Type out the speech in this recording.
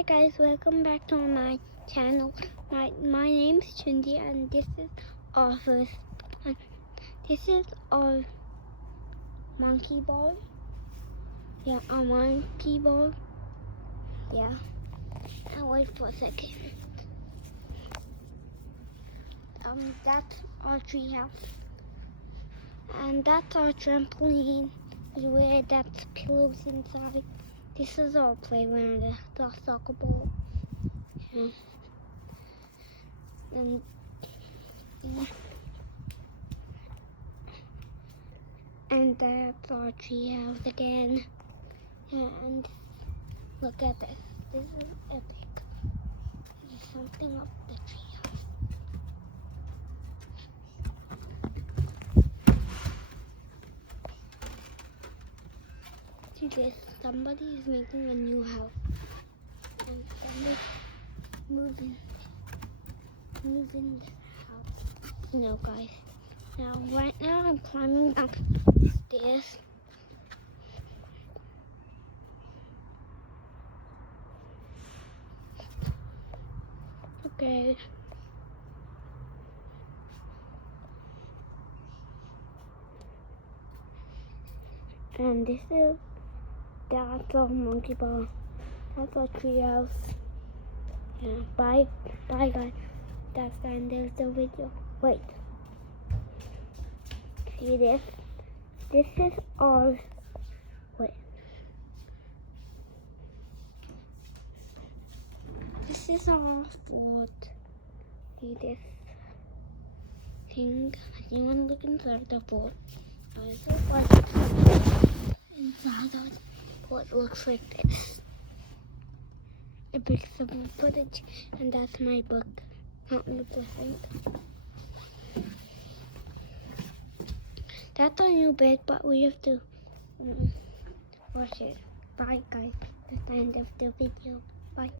Hi guys, welcome back to my channel. My name is Chundi and this is our first one. This is our monkey ball. Yeah, our monkey ball. Yeah. Now wait for a second. That's our tree house. And that's our trampoline where that's pillows inside. This is our playground, the soccer ball. Yeah. And that's our tree house again. Yeah, and look at this. This is epic. There's something up the tree house. See this? Somebody is making a new house. And somebody's moving the house. No, guys. Now, right now, I'm climbing up the stairs. Okay. And that's our monkey ball. That's our tree house. Yeah, bye guys. That's the end of the video. Wait. See this? This is our, wait. This is our fort. See this thing? Anyone look inside the fort? Inside the fort looks like this. A big civil footage, and that's my book. Not me to think. That's our new bed, but we have to wash it. Bye guys. That's the end of the video.